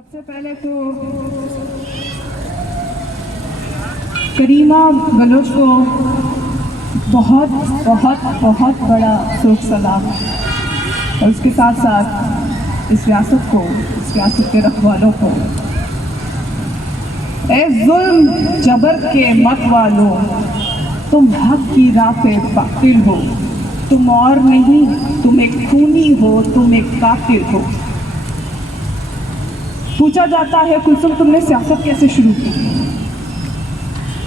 सबसे पहले तो करीमा बलोच को बहुत बहुत बहुत बड़ा शोक सलाम और उसके साथ साथ इस रियासत को, इस रियासत के रखवालों को। ए जुल्म जबर के मत वालों, तुम हक की राह पे बातिल हो, तुम और नहीं, तुम एक खूनी हो, तुम एक कातिल हो। पूछा जाता है कुलसुम तुमने सियासत कैसे शुरू की,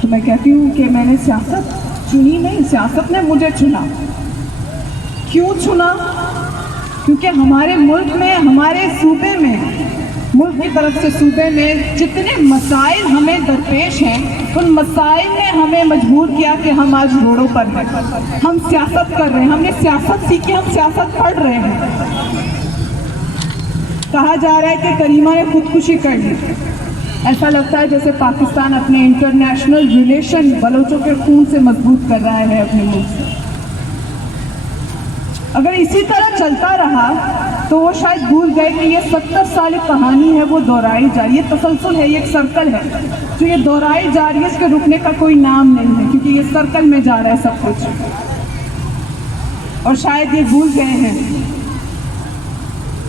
तो मैं कहती हूँ कि मैंने सियासत चुनी नहीं, सियासत ने मुझे चुना। क्यों चुना? क्योंकि हमारे मुल्क में, हमारे सूबे में, मुल्क की तरफ से सूबे में जितने मसाइल हमें दरपेश हैं, उन मसाइल ने हमें मजबूर किया कि हम आज रोडों पर हैं, हम सियासत कर रहे हैं, हमने सियासत सीखी, हम सियासत पढ़ रहे हैं। कहा जा रहा है कि करीमा ने खुदकुशी कर ली। ऐसा लगता है जैसे पाकिस्तान अपने इंटरनेशनल रिलेशन बलोचों के खून से मजबूत कर रहा है अपने मुल्क से। अगर इसी तरह चलता रहा तो वो शायद भूल गए कि ये 70 साल कहानी है, वो दोहराई जा रही है, तसलसल है, ये एक सर्कल है जो ये दोहराई जा रही है, इसके रुकने का कोई नाम नहीं है, क्योंकि ये सर्कल में जा रहा है सब कुछ। और शायद ये भूल गए हैं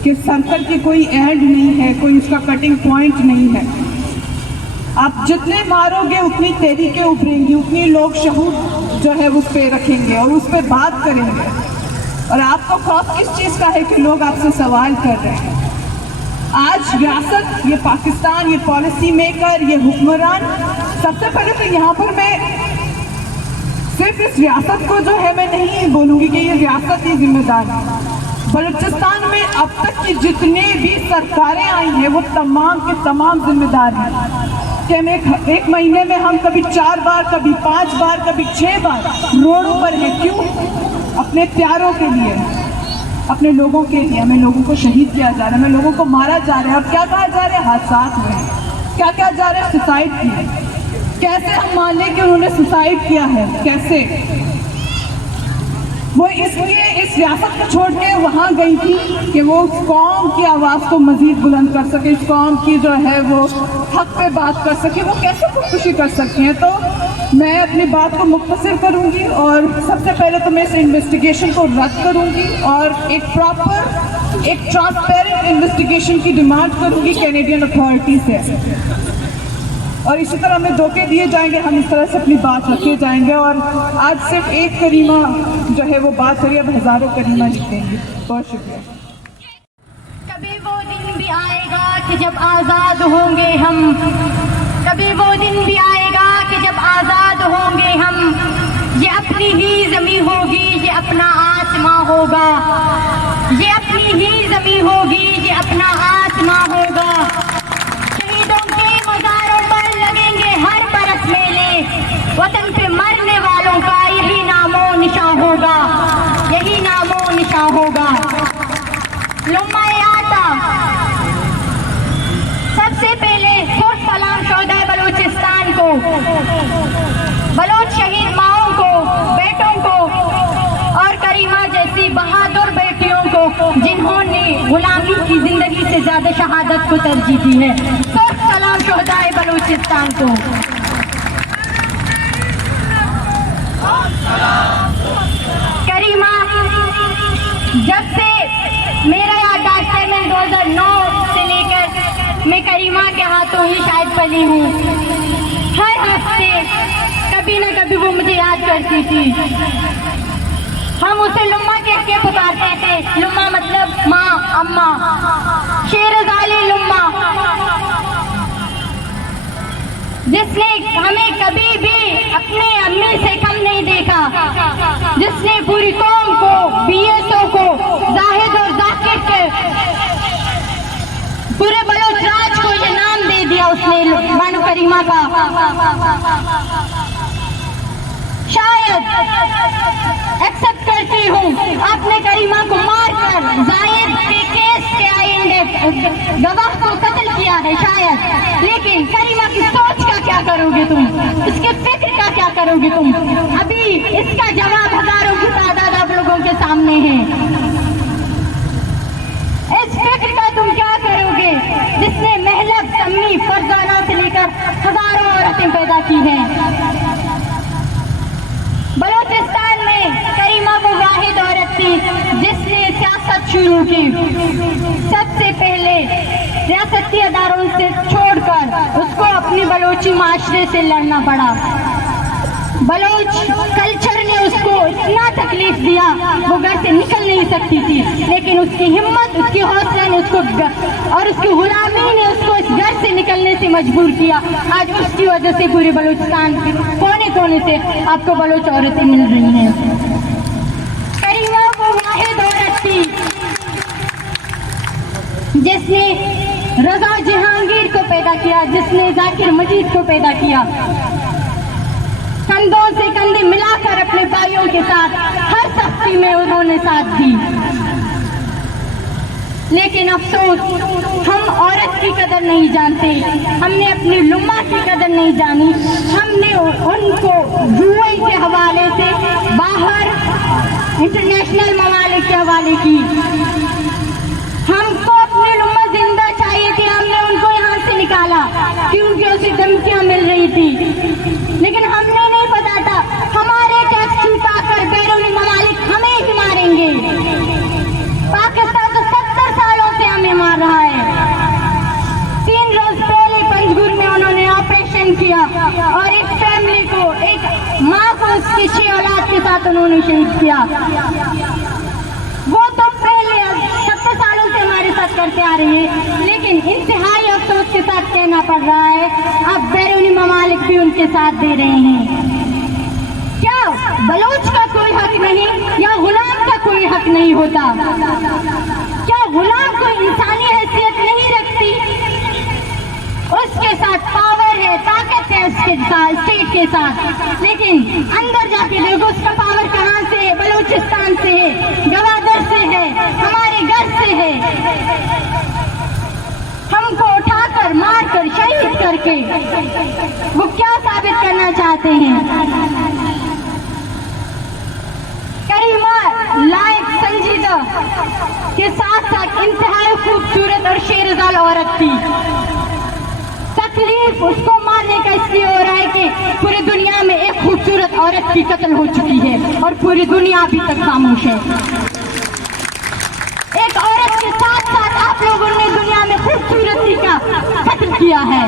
कि सर्कल की कोई एंड नहीं है, कोई उसका कटिंग पॉइंट नहीं है। आप जितने मारोगे उतनी तहरीकें उभरेंगी, उतनी लोग शहूद जो है उस पर रखेंगे और उस पर बात करेंगे। और आपको खौफ किस चीज़ का है कि लोग आपसे सवाल कर रहे हैं? आज रियासत, ये पाकिस्तान, ये पॉलिसी मेकर, ये हुक्मरान, सबसे पहले तो यहाँ पर मैं सिर्फ इस रियासत को जो है मैं नहीं बोलूँगी कि ये रियासत ही जिम्मेदार है। बलूचिस्तान में अब तक की जितने भी सरकारें आई हैं वो तमाम के तमाम जिम्मेदार हैं कि हम एक महीने में हम कभी 4 बार, कभी 5 बार, कभी 6 बार रोडों पर हैं। क्यों? अपने प्यारों के लिए, अपने लोगों के लिए। हमें लोगों को शहीद किया जा रहा है, हमें लोगों को मारा जा रहा है। और क्या कहा जा रहा है? हादसात हुए। क्या क्या जा रहा है? सुसाइड की। कैसे हम मान लें कि उन्होंने सुसाइड किया है? कैसे? वो इसलिए इस रियासत को छोड़ के वहाँ गई थी कि वो उस कौम की आवाज़ को मज़ीद बुलंद कर सके, इस कौम की जो है वो हक पे बात कर सके। वो कैसे खुदकुशी कर सकती हैं? तो मैं अपनी बात को मुख्तसर करूँगी और सबसे पहले तो मैं इस इन्वेस्टिगेशन को रद्द करूँगी और एक प्रॉपर, एक ट्रांसपेरेंट इन्वेस्टिगेशन की डिमांड करूँगी कैनेडियन अथॉरिटी से। और इसी तरह हमें धोखे दिए जाएंगे, हम इस तरह से अपनी बात रखे जाएंगे। और आज सिर्फ एक करीमा जो है वो बात करिए, अब हज़ारों करीमा लिखेंगे। बहुत शुक्रिया। कभी वो दिन भी आएगा कि जब आज़ाद होंगे हम, कभी वो दिन भी आएगा कि जब आज़ाद होंगे हम। ये अपनी ही ज़मीं होगी, ये अपना आसमां होगा, ये अपनी ही ज़मीं होगी, ये अपना आसमां होगा। शहीदों के मज़ारों पर लगेंगे हर बरस मेले, वतन पे मरने वालों का यही नामो निशान होगा, यही नामो निशान होगा। लुम्मा-ए-आता, सबसे पहले खुद सलाम शोहदाए बलूचिस्तान को, बलोच शहीद माओं को, बेटों को और करीमा जैसी बहादुर बेटियों को जिन्होंने गुलामी की जिंदगी से ज्यादा शहादत को तरजीह दी है। खुद सलाम शोहदाए बलूचिस्तान को। करीमा, जब से मेरा याददाश्त है, मैं 2009 से लेकर मैं करीमा के हाथों ही शायद पली हूँ। हर हफ्ते कभी न कभी वो मुझे याद करती थी। हम उसे लुम्मा कह के पुकारते थे। लुम्मा मतलब माँ, अम्मा, शेरज़ाली लुम्मा, जिसने हमें कभी भी अपने अम्मी से कम नहीं देखा, जिसने पूरी कौम को, बीएसओ को, जाहिद और जाकिर के, पूरे बलोच राज को ये नाम दे दिया उसने, बानो करीमा का। शायद एक्सेप्ट करती हूँ, आपने करीमा को मारकर जायद के केस के आइंदे गवाह को कत्ल किया है शायद, लेकिन करीमा की सोच का क्या करोगे तुम? इसके फिक्र का क्या करोगे तुम? अभी इसका जवाब हजारों की तादाद आप लोगों के सामने है। इस फिक्र का तुम क्या करोगे जिसने की है। बलूचिस्तान में करीमा वो वाहिद औरत थी जिसने सियासत शुरू की। सबसे पहले रियासती अदारों से छोड़कर उसको अपनी बलोची माशरे से लड़ना पड़ा। बलोच कल्चर ने उसको इतना तकलीफ दिया, वो घर से निकल नहीं सकती थी, लेकिन उसकी हिम्मत, उसकी हौसला ने उसको और उसकी गुलामी ने उसको इस घर से निकलने से मजबूर किया। आज उसकी वजह से पूरे बलूचिस्तान के कोने कोने से आपको बलोच औरतें मिल रही हैं। करीमा वो वाहिद औरत थी जिसने रजा जहांगीर को पैदा किया, जिसने जाकिर मजीद को पैदा किया। कंधों से कंधे मिलाकर अपने भाइयों के साथ हर सख्ती में उन्होंने साथ दी। लेकिन अफसोस, हम औरत की कदर नहीं जानते, हमने अपनी लुम्मा की कदर नहीं जानी। हमने उनको जुए के हवाले से बाहर इंटरनेशनल ममालिक के हवाले की। हमको अपनी लुम्मा जिंदा चाहिए थी, हमने उनको यहाँ से निकाला क्योंकि उसे धमकियां मिल रही थी। लेकिन हमने नहीं पता था हमारे टैक्स छुपाकर बैरूनी ममालिक हमें ही मारेंगे। पाकिस्तान तो 70 सालों से हमें मार रहा है। 3 रोज पहले पंजगुर में उन्होंने ऑपरेशन किया और एक फैमिली को, एक माँ को उसकी 6 औलाद के साथ उन्होंने शहीद किया। वो तो पहले 70 सालों से हमारे साथ करते आ रही है, लेकिन इंतहाई अफसोस के साथ कहना पड़ रहा है अब बैरूनी ममालिक भी उनके साथ दे रहे हैं। क्या बलोच का कोई हक नहीं या गुलाम का कोई हक नहीं होता? क्या गुलाम कोई इंसानी हैसियत नहीं रखती? उसके साथ पावर है, ताकत है उसके साथ, स्टेट के साथ, लेकिन अंदर जाके देखो उसका पावर कहाँ से है? बलूचिस्तान से है, गवादर से है, हमारे घर से है। हमको उठाकर मारकर शहीद करके वो क्या साबित करना चाहते हैं? करीमा लायक, संजीदा के साथ साथ इंतहाई खूबसूरत और शेरजाल औरत थी। तकलीफ उसको मारने का इसलिए हो रहा है कि पूरी दुनिया में एक खूबसूरत औरत की कत्ल हो चुकी है और पूरी दुनिया अभी तक खामोश है। एक औरत के साथ साथ आप लोगों ने दुनिया में खूबसूरती का कत्ल किया है।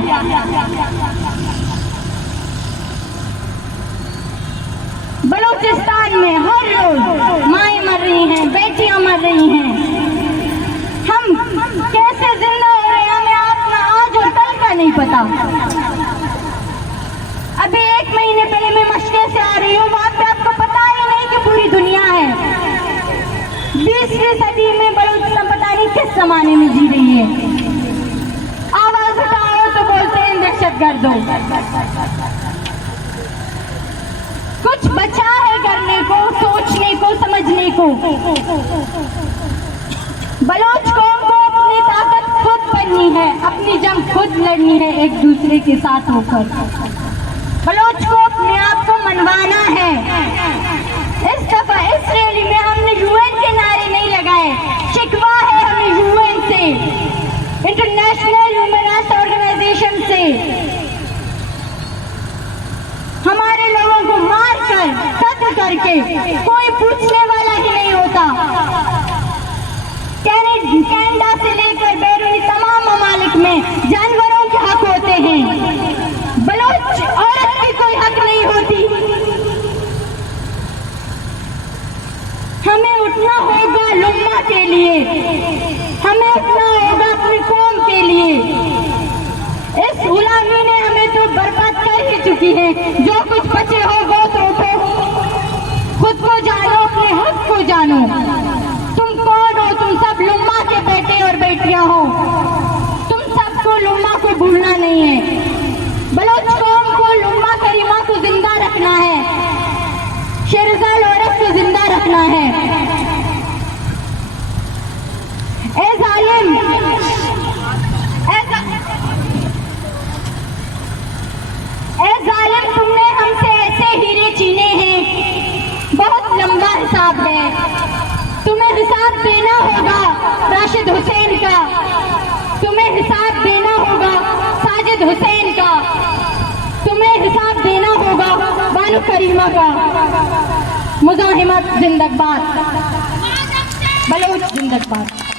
बलूचिस्तान में हर रोज माएं मर रही हैं, बेटियां मर रही हैं। हम कैसे जिंदा हो रहे हैं हमें अपना आज और कल का नहीं पता। अभी 1 महीने पहले मैं मशके से आ रही हूँ, वहां पे आपको पता ही नहीं कि पूरी दुनिया है। 20वीं सदी में बलूचिस्तान पता नहीं किस जमाने में जी रही है। आवाज उठाओ तो बोलते हैं दहशतगर्दों। कुछ बचा है करने को, सोचने को, समझने को। बलोच कौम को अपनी ताकत खुद बननी है, अपनी जंग खुद लड़नी है एक दूसरे के साथ होकर। बलोच को अपने आप को मनवाना है। इस दफा इस रैली में हमने यूएन के नारे नहीं लगाए। शिकवा है हमें यूएन से, इंटरनेशनल ह्यूमन राइट्स ऑर्गेनाइजेशन से। हमारे लोगों को मारकर कत्ल करके कोई पूछने वाला ही नहीं होता। कनाडा से लेकर बैरूनी तमाम ममालिक में जानवरों के हक होते हैं, बलोच औरत की कोई हक नहीं होती। हमें उठना होगा लुम्मा के लिए, हमें उठना होगा अपनी कौम के लिए। इस गुलामी ने हमें तो बर्बाद कर ही चुकी है। जो कुछ बचे हो वो तो उठो, खुद को जानो, अपने हक को जानो। तुम कौन हो? तुम सब लुम्मा के बेटे और बेटियां हो। तुम सबको लुम्मा को भूलना नहीं है। बलोच कौम को, लुम्मा करीमा को जिंदा रखना है, शेरजाल औरत को जिंदा रखना है। ए जालिम, तुमने हमसे ऐसे हीरे छीने हैं, बहुत लंबा हिसाब है। तुम्हें हिसाब देना होगा राशिद हुसैन का, तुम्हें हिसाब देना होगा साजिद हुसैन का, तुम्हें हिसाब अहल करीमा का मुजाहिमत जिंदाबाद, बलूच जिंदाबाद।